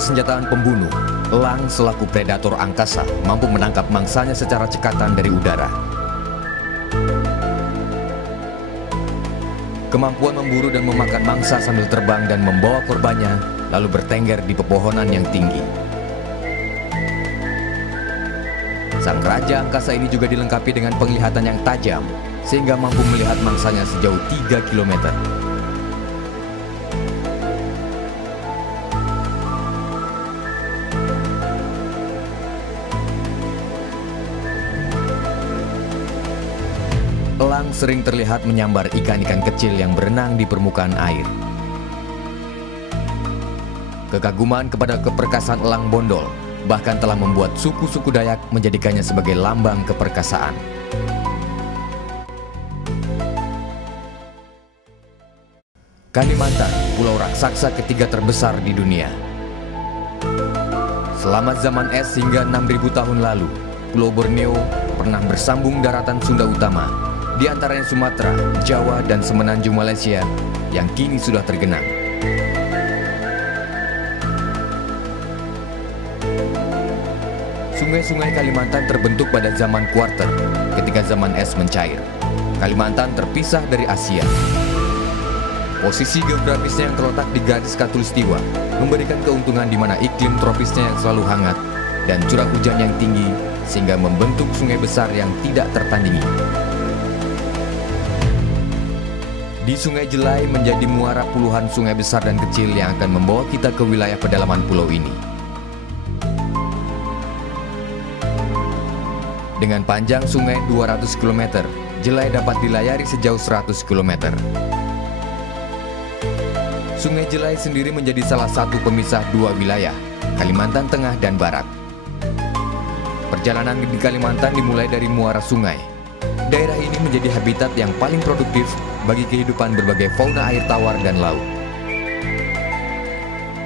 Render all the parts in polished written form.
persenjataan pembunuh, elang selaku predator angkasa mampu menangkap mangsanya secara cekatan dari udara. Kemampuan memburu dan memakan mangsa sambil terbang dan membawa korbannya lalu bertengger di pepohonan yang tinggi. Sang raja angkasa ini juga dilengkapi dengan penglihatan yang tajam sehingga mampu melihat mangsanya sejauh 3 km. Elang sering terlihat menyambar ikan-ikan kecil yang berenang di permukaan air. Kekaguman kepada keperkasaan elang bondol bahkan telah membuat suku-suku Dayak menjadikannya sebagai lambang keperkasaan. Kalimantan, pulau raksasa ketiga terbesar di dunia. Selama zaman es hingga 6.000 tahun lalu, Pulau Borneo pernah bersambung daratan Sunda Utama, di antaranya Sumatera, Jawa, dan semenanjung Malaysia yang kini sudah tergenang. Sungai-sungai Kalimantan terbentuk pada zaman kuarter ketika zaman es mencair. Kalimantan terpisah dari Asia. Posisi geografisnya yang terletak di garis khatulistiwa memberikan keuntungan di mana iklim tropisnya yang selalu hangat dan curah hujan yang tinggi sehingga membentuk sungai besar yang tidak tertandingi. Di Sungai Jelai menjadi muara puluhan sungai besar dan kecil yang akan membawa kita ke wilayah pedalaman pulau ini. Dengan panjang sungai 200 km, Jelai dapat dilayari sejauh 100 km. Sungai Jelai sendiri menjadi salah satu pemisah dua wilayah, Kalimantan Tengah dan Barat. Perjalanan di Kalimantan dimulai dari muara sungai. Daerah ini menjadi habitat yang paling produktif bagi kehidupan berbagai fauna air tawar dan laut.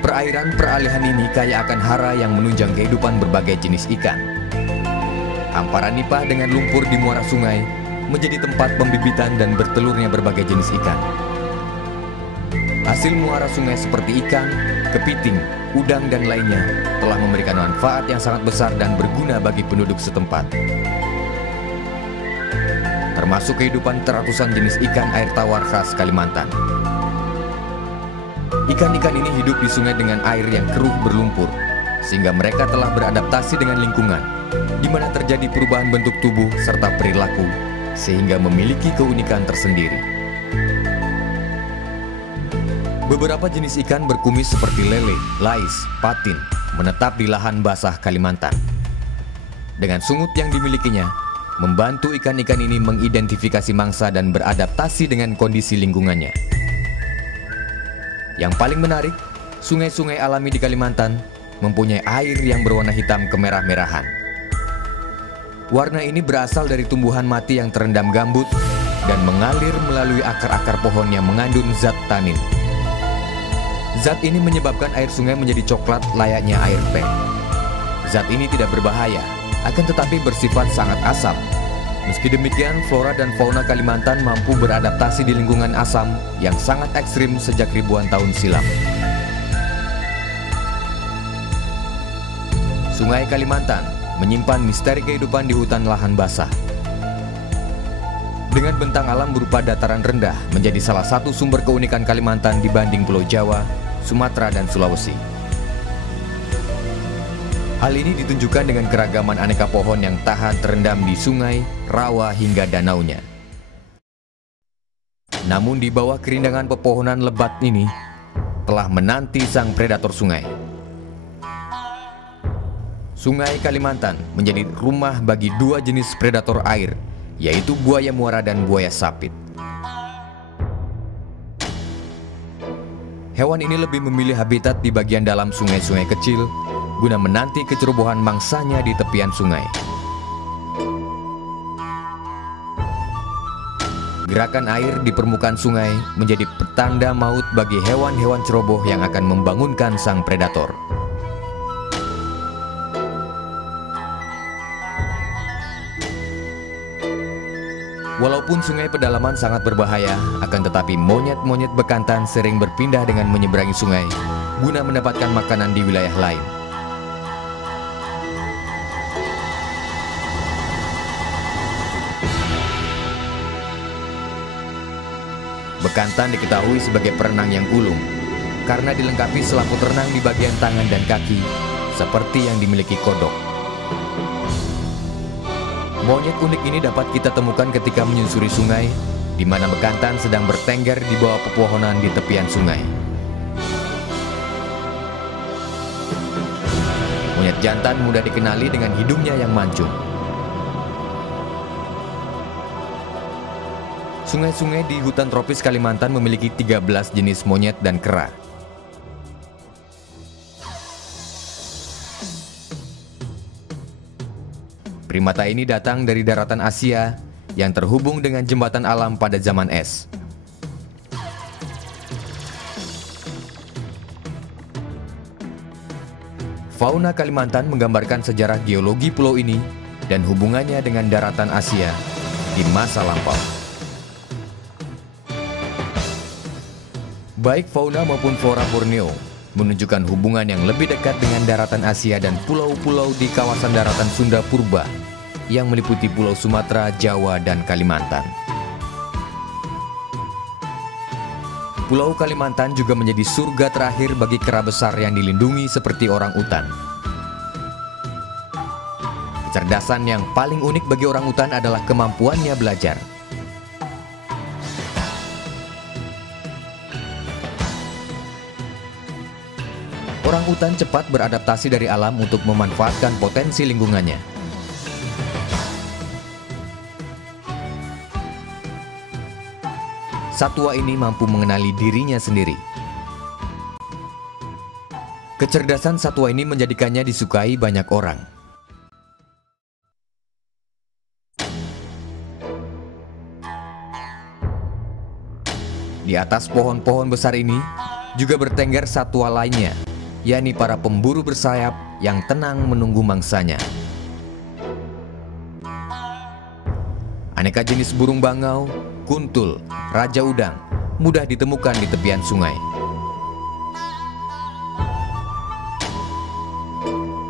Perairan peralihan ini kaya akan hara yang menunjang kehidupan berbagai jenis ikan. Hamparan nipah dengan lumpur di muara sungai menjadi tempat pembibitan dan bertelurnya berbagai jenis ikan. Hasil muara sungai seperti ikan, kepiting, udang, dan lainnya telah memberikan manfaat yang sangat besar dan berguna bagi penduduk setempat. Termasuk kehidupan ratusan jenis ikan air tawar khas Kalimantan. Ikan-ikan ini hidup di sungai dengan air yang keruh berlumpur, sehingga mereka telah beradaptasi dengan lingkungan, di mana terjadi perubahan bentuk tubuh serta perilaku, sehingga memiliki keunikan tersendiri. Beberapa jenis ikan berkumis seperti lele, lais, patin, menetap di lahan basah Kalimantan. Dengan sungut yang dimilikinya, membantu ikan-ikan ini mengidentifikasi mangsa dan beradaptasi dengan kondisi lingkungannya. Yang paling menarik, sungai-sungai alami di Kalimantan mempunyai air yang berwarna hitam kemerah-merahan. Warna ini berasal dari tumbuhan mati yang terendam gambut dan mengalir melalui akar-akar pohon yang mengandung zat tanin. Zat ini menyebabkan air sungai menjadi coklat layaknya air teh. Zat ini tidak berbahaya, akan tetapi bersifat sangat asam. Meski demikian, flora dan fauna Kalimantan mampu beradaptasi di lingkungan asam yang sangat ekstrim sejak ribuan tahun silam. Sungai Kalimantan menyimpan misteri kehidupan di hutan lahan basah. Dengan bentang alam berupa dataran rendah menjadi salah satu sumber keunikan Kalimantan dibanding Pulau Jawa, Sumatera, dan Sulawesi. Hal ini ditunjukkan dengan keragaman aneka pohon yang tahan terendam di sungai, rawa, hingga danaunya. Namun di bawah kerindangan pepohonan lebat ini telah menanti sang predator sungai. Sungai Kalimantan menjadi rumah bagi dua jenis predator air, yaitu buaya muara dan buaya sapit. Hewan ini lebih memilih habitat di bagian dalam sungai-sungai kecil guna menanti kecerobohan mangsanya di tepian sungai. Gerakan air di permukaan sungai menjadi petanda maut bagi hewan-hewan ceroboh yang akan membangunkan sang predator. Walaupun sungai pedalaman sangat berbahaya, akan tetapi monyet-monyet bekantan sering berpindah dengan menyeberangi sungai guna mendapatkan makanan di wilayah lain. Bekantan diketahui sebagai perenang yang ulung karena dilengkapi selaput renang di bagian tangan dan kaki seperti yang dimiliki kodok. Monyet unik ini dapat kita temukan ketika menyusuri sungai, di mana bekantan sedang bertengger di bawah pepohonan di tepian sungai. Monyet jantan mudah dikenali dengan hidungnya yang mancung. Sungai-sungai di hutan tropis Kalimantan memiliki 13 jenis monyet dan kera. Primata ini datang dari daratan Asia yang terhubung dengan jembatan alam pada zaman es. Fauna Kalimantan menggambarkan sejarah geologi pulau ini dan hubungannya dengan daratan Asia di masa lampau. Baik fauna maupun flora Borneo menunjukkan hubungan yang lebih dekat dengan daratan Asia dan pulau-pulau di kawasan daratan Sunda Purba yang meliputi Pulau Sumatera, Jawa, dan Kalimantan. Pulau Kalimantan juga menjadi surga terakhir bagi kera besar yang dilindungi seperti orang utan. Kecerdasan yang paling unik bagi orang utan adalah kemampuannya belajar. Orang utan cepat beradaptasi dari alam untuk memanfaatkan potensi lingkungannya. Satwa ini mampu mengenali dirinya sendiri. Kecerdasan satwa ini menjadikannya disukai banyak orang. Di atas pohon-pohon besar ini juga bertengger satwa lainnya, yakni para pemburu bersayap yang tenang menunggu mangsanya. Aneka jenis burung bangau, kuntul, raja udang mudah ditemukan di tepian sungai.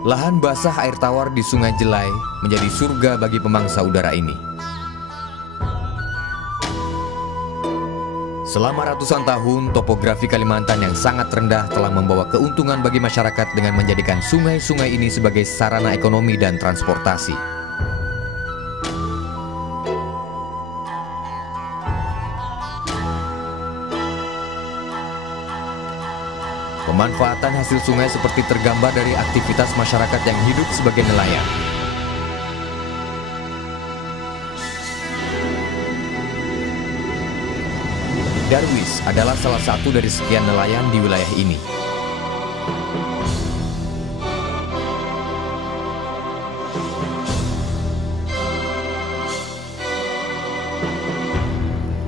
Lahan basah air tawar di Sungai Jelai menjadi surga bagi pemangsa udara ini. Selama ratusan tahun, topografi Kalimantan yang sangat rendah telah membawa keuntungan bagi masyarakat dengan menjadikan sungai-sungai ini sebagai sarana ekonomi dan transportasi. Pemanfaatan hasil sungai seperti tergambar dari aktivitas masyarakat yang hidup sebagai nelayan. Darwis adalah salah satu dari sekian nelayan di wilayah ini.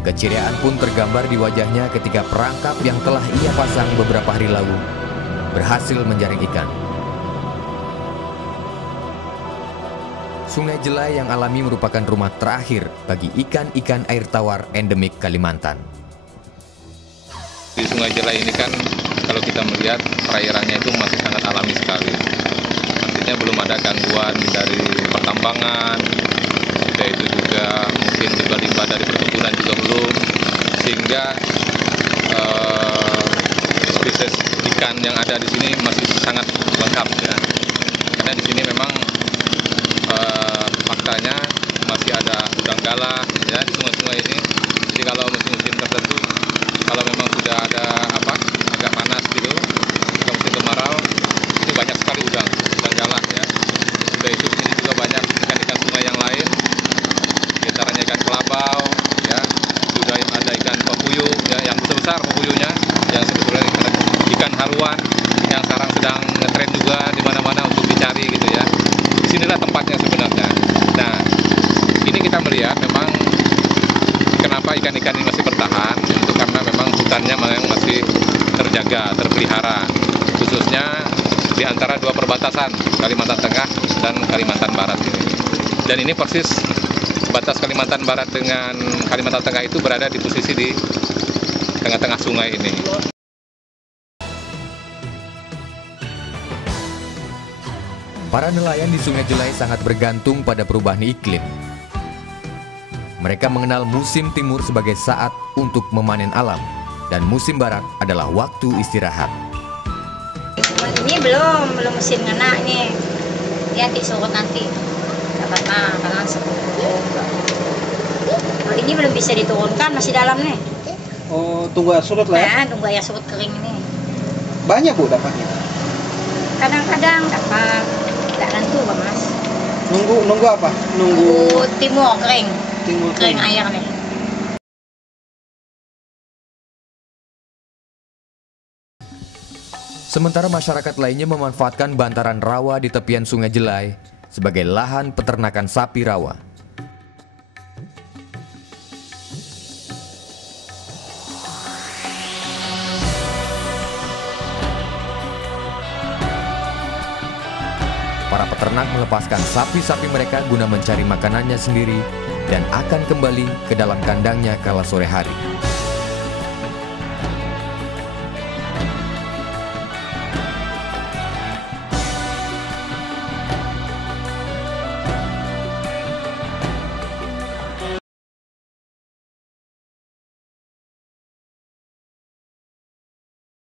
Keceriaan pun tergambar di wajahnya ketika perangkap yang telah ia pasang beberapa hari lalu berhasil menjaring ikan. Sungai Jelai yang alami merupakan rumah terakhir bagi ikan-ikan air tawar endemik Kalimantan. Di Sungai Jelai ini kan kalau kita melihat perairannya itu masih sangat alami sekali. Artinya belum ada gangguan dari pertambangan, sudah itu juga mungkin limbah-limbah dari perkebunan juga belum, sehingga spesies ikan yang ada di sini masih sangat lengkap ya. Karena di sini memang faktanya masih ada udang galah ya di sungai-sungai ini. Jadi kalau musim-musim tertentu, kalau memang sudah ada agak panas gitu, atau musim kemarau, itu banyak sekali udang galah ya. Sudah itu di sini juga banyak ikan-ikan sungai yang lain, diantaranya ikan kelabau, ya, sudah ada ikan papuyu, ya, yang besar papuyunya, yang sebetulnya ikan haruan, yang sekarang sedang ngetren juga di mana-mana untuk dicari gitu ya. Disinilah tempatnya sebenarnya. Nah, ini kita melihat memang kenapa ikan-ikan ini masih bertahan, itu karena memang hutannya memang masih terjaga, terpelihara, khususnya di antara dua perbatasan Kalimantan Tengah dan Kalimantan Barat ini. Dan ini persis batas Kalimantan Barat dengan Kalimantan Tengah itu berada di posisi di tengah-tengah sungai ini. Para nelayan di Sungai Jelai sangat bergantung pada perubahan iklim. Mereka mengenal musim timur sebagai saat untuk memanen alam, dan musim barat adalah waktu istirahat. Ini belum musim ngena nih. Dia surut nanti. Karena kalau ini belum bisa diturunkan, masih dalam nih. Oh, tunggu air surut lah ya? Tunggu air surut kering ini. Banyak Bu dapatnya? Kadang-kadang dapat, tidak tentu Bang Mas. Nunggu apa? Nunggu timur kering. Timur Kering air nih. Sementara masyarakat lainnya memanfaatkan bantaran rawa di tepian Sungai Jelai sebagai lahan peternakan sapi rawa. Para peternak melepaskan sapi-sapi mereka guna mencari makanannya sendiri dan akan kembali ke dalam kandangnya kala sore hari.